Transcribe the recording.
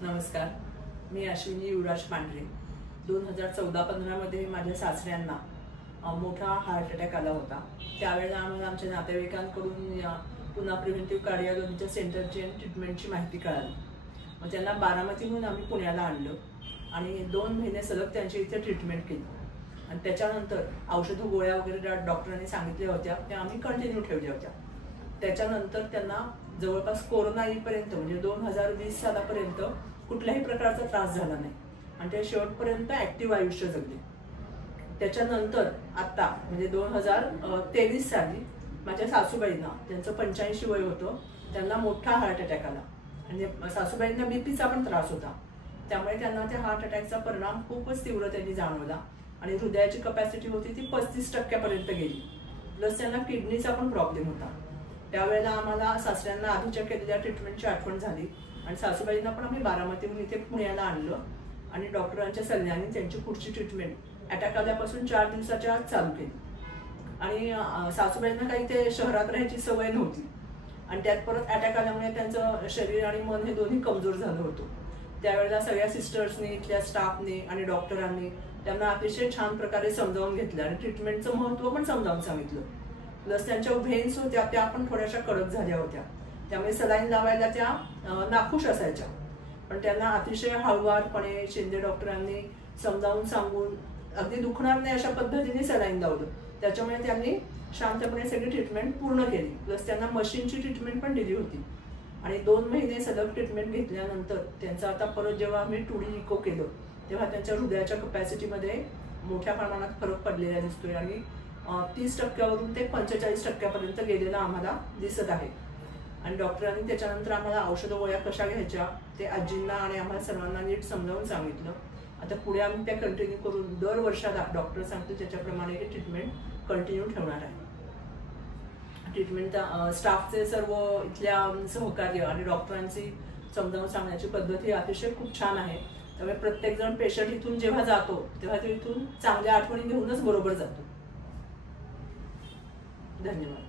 नमस्कार, मी अश्विनी युवराज पांढरे। 2014-15 मध्ये माझ्या सासऱ्यांना मोठा हार्ट अटॅक आला होता। त्यावेळेला आम्हाला आमच्या नातेवाईकांकडून पुन्हा प्रिव्हेंटिव्ह कार्डिओलॉजीच्या सेंटरची ट्रीटमेंटची माहिती कळाली। मग त्यांना बारामतीहून आम्ही पुण्याला आणलं आणि 2 महिने सलग त्यांची इथे ट्रीटमेंट केली आणि त्याच्यानंतर औषध गोळ्या वगैरे डॉक्टरांनी सांगितल्या होत्या त्या आम्ही कंटिन्यू ठेवल्या होत्या। त्याच्यानंतर त्यांना जवळपास कोरोना येईपर्यंत म्हणजे 2020 सालापर्यंत कुठल्याही प्रकारचा त्रास झाला नाही आणि ते शेवटपर्यंत ऍक्टिव्ह आयुष्य जगले। त्याच्यानंतर आता म्हणजे 2023 साली माझ्या सासूबाईंना, त्यांचं 85 वय होतं, त्यांना मोठा हार्ट अटॅक आला आणि सासूबाईंना बीपीचा पण त्रास होता। त्यामुळे त्यांना त्या हार्ट अटॅकचा परिणाम खूपच तीव्र त्यांनी जाणवला आणि हृदयाची कॅपॅसिटी होती ती 35% पर्यंत गेली। प्लस त्यांना किडनीचा पण प्रॉब्लेम होता। त्यावेळेला आम्हाला सासऱ्यांना आधीच्या केलेल्या ट्रीटमेंटची आठवण झाली आणि सासूबाईंना पण आम्ही बारामतीहून इथे पुण्याला आणलं आणि डॉक्टरांच्या सल्ल्याने त्यांची पुढची ट्रीटमेंट अटॅक आल्यापासून 4 दिवसाच्या आत चालू केली। आणि सासूबाईंना काही ते शहरात राहायची सवय नव्हती आणि त्यात परत अटॅक आल्यामुळे त्यांचं शरीर आणि मन हे दोन्ही कमजोर झालं होतं। त्यावेळेला सगळ्या सिस्टर्सनी, इथल्या स्टाफने आणि डॉक्टरांनी त्यांना अतिशय छान प्रकारे समजावून घेतलं आणि ट्रीटमेंटचं महत्त्व पण समजावून सांगितलं। प्लस त्यांच्या व्हेन्स होत्या त्या पण थोड्याशा कडक झाल्या होत्या, त्यामुळे सलाईन लावायला त्या नाखुश असायच्या, पण त्यांना अतिशय हळूवारपणे शिंदे डॉक्टरांनी समजावून सांगून अगदी दुखणार नाही अशा पद्धतीने सलाईन लावलं। त्याच्यामुळे त्यांनी शांतपणे सगळी ट्रीटमेंट पूर्ण केली। प्लस त्यांना मशीनची ट्रीटमेंट पण दिली होती आणि 2 महिने सलग ट्रीटमेंट घेतल्यानंतर त्यांचं आता परत जेव्हा आम्ही 2D इको केलं तेव्हा त्यांच्या हृदयाच्या कॅपॅसिटीमध्ये मोठ्या प्रमाणात फरक पडलेला दिसतोय आणि 30% वरून ते 45% पर्यंत गेलेला आम्हाला दिसत आहे। आणि डॉक्टरांनी त्याच्यानंतर आम्हाला औषध गोळ्या कशा घ्यायच्या ते आजींना आणि आम्हाला सर्वांना नीट समजावून सांगितलं। आता पुढे आम्ही त्या कंटिन्यू करून दर वर्षाला डॉक्टर सांगतील त्याच्याप्रमाणे ही ट्रीटमेंट कंटिन्यू ठेवणार आहे। ट्रीटमेंट स्टाफचे सर्व इथल्या सहकार्य आणि डॉक्टरांची समजावून सांगण्याची पद्धत ही अतिशय खूप छान आहे। त्यामुळे प्रत्येक जण पेशंट इथून जेव्हा जातो तेव्हा तो इथून चांगल्या आठवणी घेऊनच बरोबर जातो। धन्यवाद।